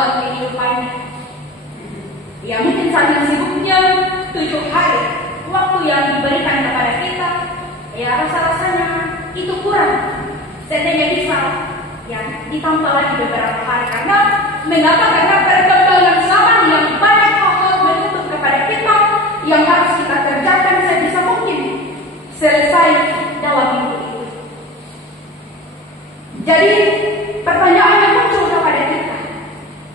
dalam kehidupannya. Ya mungkin saking sibuknya 7 hari waktu yang diberikan kepada kita, ya rasa-rasanya itu kurang. Seandainya bisa ya ditambah lagi beberapa hari. Karena mengapa? Karena perkembangan zaman yang banyak hal-hal menuntut kepada kita yang harus kita kerjakan sebisa mungkin selesai dalam minggu itu. Jadi pertanyaan yang muncul kepada kita,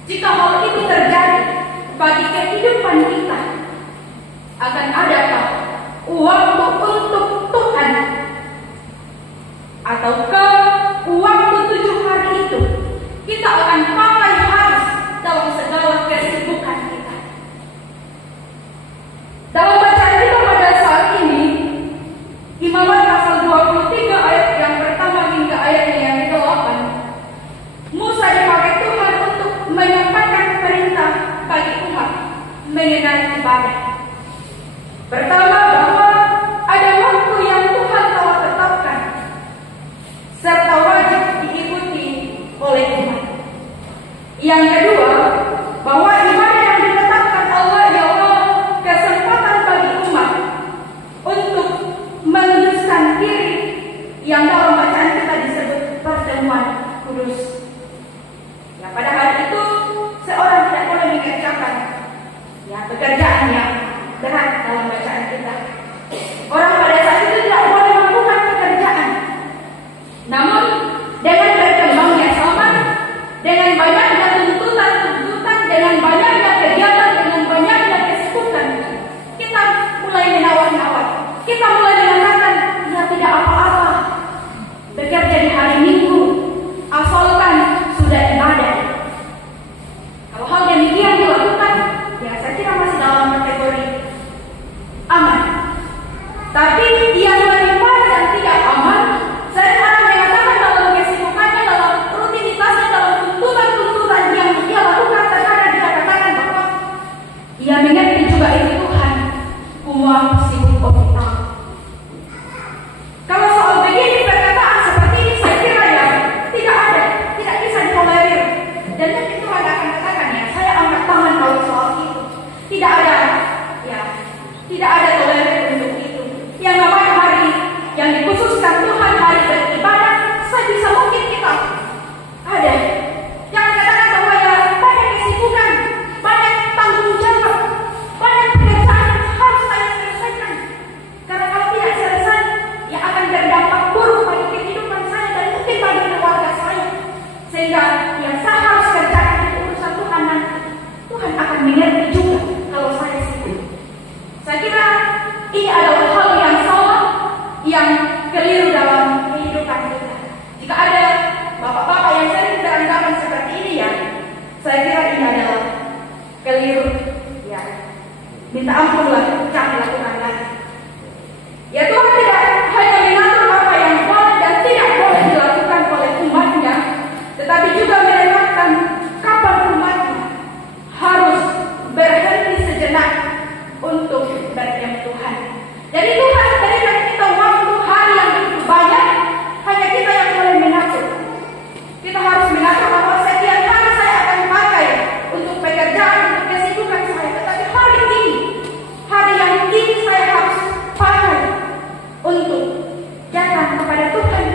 jika hal itu terjadi bagi kehidupan kita, akan adakah waktu untuk Tuhan? Ataukah waktu 7 hari itu kita akan pakai habis dalam segala kesibukan kita? Dalam bacaan kita pada saat ini, Imamat pasal 23 ayat yang pertama hingga ayat yang ke-8, Musa dipakai Tuhan untuk menyampaikan perintah bagi umat mengenai ibadah. Pertama, bahwa ada waktu yang Tuhan telah tetapkan serta wajib diikuti oleh umat. Yang kedua, bahwa ibadah yang ditetapkan Allah ialah kesempatan bagi umat untuk menguduskan diri, yang dalam bacaan kita disebut pertemuan kudus. Ya, pada hari itu seorang tidak boleh mengerjakan ya pekerjaan yang berat dalam bacaan kita. Orang pada saat itu tidak boleh melakukan pekerjaan. Namun dengan berkembangnya zaman, dengan banyaknya tuntutan, dengan banyaknya kegiatan, dengan banyaknya kesibukan, kita mulai menawar-nawar. Kita mulai mengatakan, ya tidak apa-apa bekerja di hari Minggu, asalkan sudah ibadah. Kalau hal demikian dilakukan, ya saya kira masih dalam kategori aman. Tapi yang lebih parah dan tidak aman, saya akan mengatakan dalam kesibukannya, dalam rutinitasnya, dalam tuntutan-tuntutan yang dia lakukan, terkadang dia katakan bahwa ia mengerti juga itu Tuhan, semua sibuk kita. Kalau soal begini perkataan seperti ini, saya kira ya tidak bisa ditolerir. Dan mungkin Tuhan akan katakan, ya saya angkat tangan kalau soal itu. Tidak ada tolerir untuk itu. Yang namanya hari yang dikhususkan Tuhan, hari beribadah, sebisa mungkin kita ada. Jangan katakan bahwa ya banyak kesibukan, banyak tanggung jawab, banyak pekerjaan yang harus saya selesaikan. Karena kalau tidak selesai, ya akan berdampak buruk bagi kehidupan saya dan mungkin bagi keluarga saya. Sehingga yang saya harus kerjakan itu urusan Tuhan, nanti Tuhan akan mengerti juga kalau saya sibuk. Saya kira ini adalah hal yang salah, yang keliru dalam kehidupan kita. Jika ada bapak-bapak yang sering beranggapan seperti ini, ya saya kira ini adalah keliru. Ya, minta ampunlah, jangan lakukan lagi. Ya Tuhan tidak hanya mengatur apa yang boleh dan tidak boleh dilakukan oleh umatnya, tetapi juga menetapkan kapan umatnya harus berhenti sejenak untuk berdiam Tuhan. Jadi Tuhan berikan kita waktu hari yang begitu banyak, hanya kita yang boleh mengatur. Kita harus mengatur bahwa setiap hari saya akan pakai untuk pekerjaan, untuk kesibukan saya. Tetapi hari yang ini saya harus pakai untuk datang kepada Tuhan.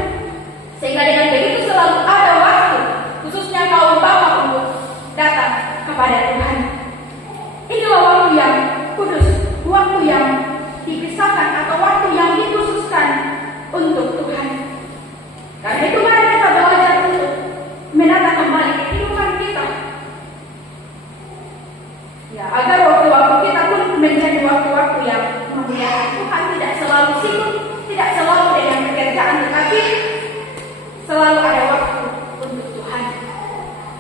Sehingga dengan begitu selalu ada waktu, khususnya kaum bapak, untuk datang kepada Tuhan. Inilah waktu yang kudus, waktu yang dipisahkan atau waktu yang dikhususkan untuk Tuhan. Karena itu mari kita belajar untuk menata kembali kehidupan kita, ya agar waktu-waktu kita pun menjadi waktu-waktu yang memuliakan Tuhan. Tidak selalu sibuk, tidak selalu dengan pekerjaan, tetapi selalu ada waktu untuk Tuhan.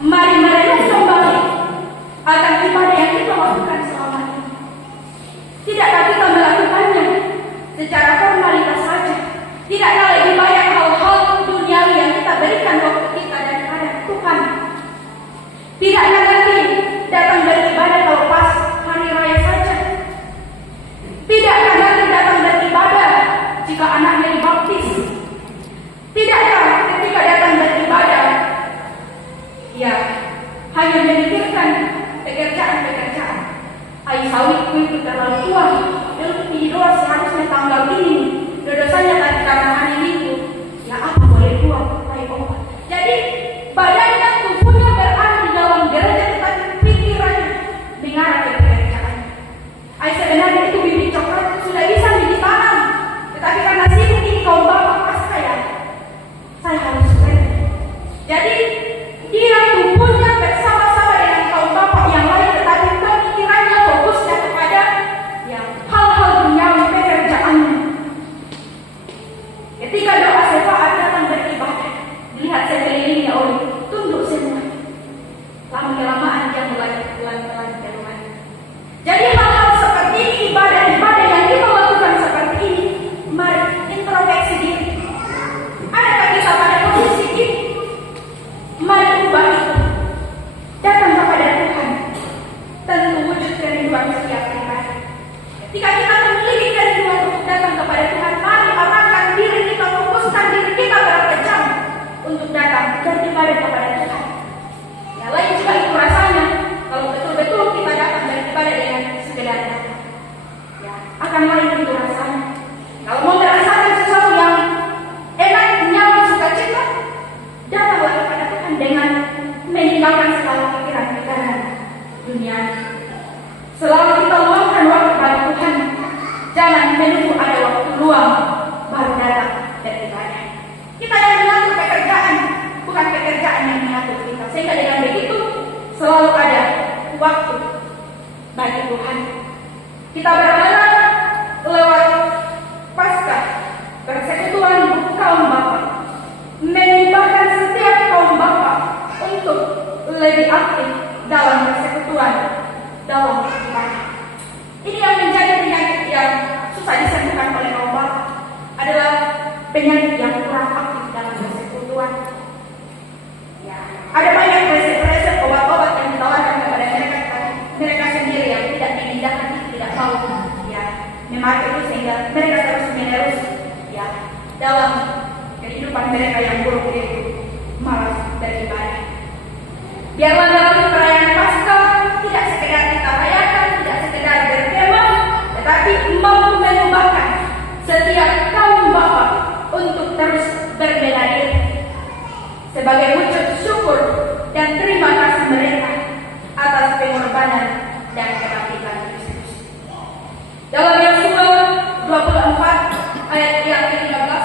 Mari merenung kembali akan ibadah yang kita lakukan selama ini. Tidakkah kita melakukannya secara formalitas saja? Tidakkah lebih banyak hal-hal duniawi yang kita berikan waktu kita daripada Tuhan? Tidakkah nanti datang beribadah kalau pas hanya memikirkan pekerjaan. Ai sawitku itu terlalu tua, untuk tidur seharusnya tanggal ini. Dosanya tadi karena hari Minggu. Ya apa boleh buat? Ai obat. Jadi badannya, tubuhnya berada di dalam gereja, tetapi pikirannya mengarah ke pekerjaan. Ai sebenarnya itu bibit coklat sudah bisa ditanam, tetapi karena sibuk ini kaum bapak pas saya harus berhenti. Jadi dia tubuhnya bersama-sama dengan kaum bapak yang lain, tetapi pemikirannya fokusnya kepada hal-hal duniawi pekerjaannya. Ketika doa syafaat datang beribadah, dilihat sekelilingnya oleh tunduk semua. Lama-kelamaan dia mulai pelan-pelan keluar. Jadi hal-hal seperti ini, ibadah-ibadah yang kita lakukan seperti ini, mari introspeksi diri. Adakah kita pada posisi ini? Mari ubah itu. Datang kepada Tuhan. Tentu wujud kerinduan setiap ibadah. Ketika kita memiliki kerinduan untuk datang kepada Tuhan, mari arahkan diri kita, fokuskan diri kita berapa jam untuk datang beribadah kepada Tuhan. Ya lain juga itu rasanya kalau betul-betul kita datang beribadah dengan sekedar datang. Ya, akan lain itu rasanya. Kalau mau merasakan sesuatu yang enak, nyaman, sukacita, datanglah kepada Tuhan dengan meninggalkan segala pikiran-pikiran dunia. Selalu kita luangkan waktu bagi Tuhan. Jangan menunggu ada waktu luang baru datang beribadah. Kita yang mengatur pekerjaan, bukan pekerjaan yang mengatur kita. Sehingga dengan begitu selalu ada waktu bagi Tuhan. Kita berharap lewat Paskah persekutuan kaum bapak melibatkan setiap kaum bapak untuk lebih aktif dalam persekutuan, dalam ibadah. Ini yang menjadi penyakit yang susah disembuhkan oleh kaum bapak, adalah penyakit yang kurang aktif dalam persekutuan. Ya, ada banyak resep-resep obat-obat yang ditawarkan kepada mereka sendiri yang tidak diindahkan, tidak tahu ya memakai itu, sehingga mereka terus-menerus ya dalam kehidupan mereka yang buruk itu malas beribadah. Biarlah dalam perayaan Paskah tidak sekedar kita rayakan, tidak sekedar berkemah, tetapi mampu mengubahkan setiap kaum bapak untuk terus berbenah diri sebagai wujud syukur dan terima kasih mereka atas pengorbanan dan kebangkitan Kristus. Dalam Yosua 24 ayat yang ke-13,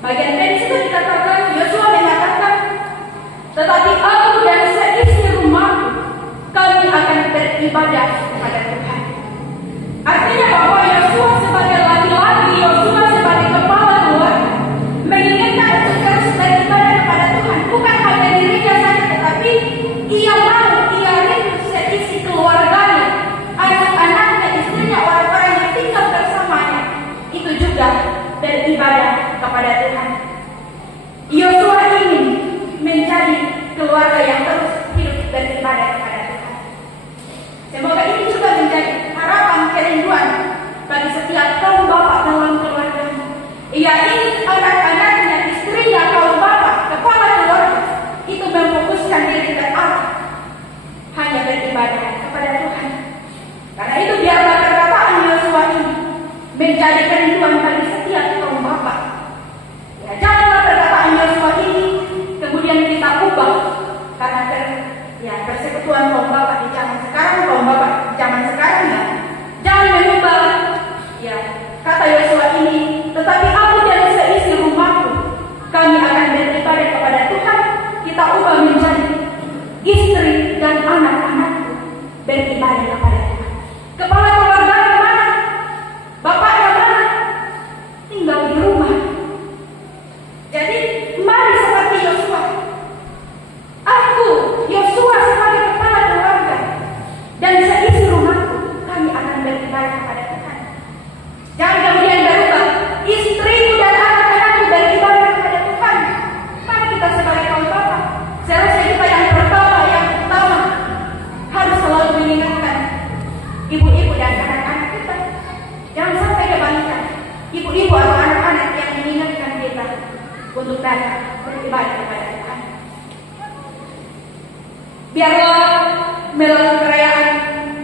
bagian B itu dikatakan, Yosua mengatakan, tetapi aku dan seisi rumahku, kami akan beribadah kepada Tuhan. Artinya bahwa Yosua sebagai laki-laki, Yosua sebagai kepala keluarga, menginginkan untuk terus beribadah kepada Tuhan. Bukan hanya dirinya saja, tetapi ia mau, ia rindu seisi keluarganya, anak-anaknya, istrinya, orang-orang yang tinggal bersamanya, itu juga beribadah kepada Tuhan. Yosua ingin menjadi keluarga yang terus hidup beribadah kepada Tuhan. Semoga ini juga menjadi harapan, kerinduan bagi setiap kaum bapak dalam keluarga. Ia ingin anak-anaknya, istrinya, kaum bapak, kepala keluarga itu memfokuskan diri ke Allah, hanya beribadah kepada Tuhan. Karena itu biarlah perkataan Yosua ini menjadi kerinduan bagi setiap kaum bapak. Ya, janganlah perkataan Yosua ini kemudian kita ubah karena persekutuan kaum bapak di zaman sekarang, kaum bapak di zaman sekarang ya. Jangan mengubah ya kata Yosua ini, tetapi aku dan seisi rumahku, kami akan beribadah kepada Tuhan. Kita ubah menjadi istri dan anak-anakku beribadah kepada Tuhan. Kepala keluarga yang mana? Bapak yang mana? Tinggal di rumah. Jadi mari seperti Yosua. Aku, Yosua sebagai kepala keluarga dan seisi rumahku, kami akan beribadah kepada Tuhan. Jangan kemudian berubah, istriku dan anak-anakku beribadah kepada Tuhan. Mari kita sebagai kaum bapak, seharusnya kita yang pertama, yang utama harus selalu mengingatkan ibu-ibu dan anak-anak kita. Jangan sampai kebalikan, ibu-ibu atau anak-anak yang mengingatkan kita untuk datang beribadah kepada Tuhan. Biarlah melalui perayaan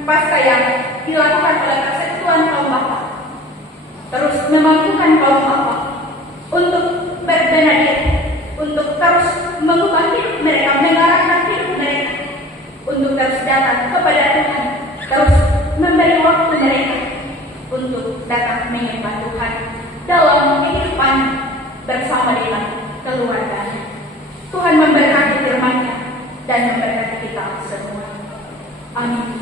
Paskah yang dilakukan oleh Persekutuan Kaum Bapa terus memampukan kaum bapa untuk berbenah diri, untuk terus mengubah hidup mereka, mengarahkan hidup mereka, untuk terus datang kepada Tuhan, terus memberi waktu mereka untuk datang menyembah Tuhan dalam kehidupan bersama dengan keluarga. Tuhan memberkati firman-Nya dan memberkati kita semua. Amin.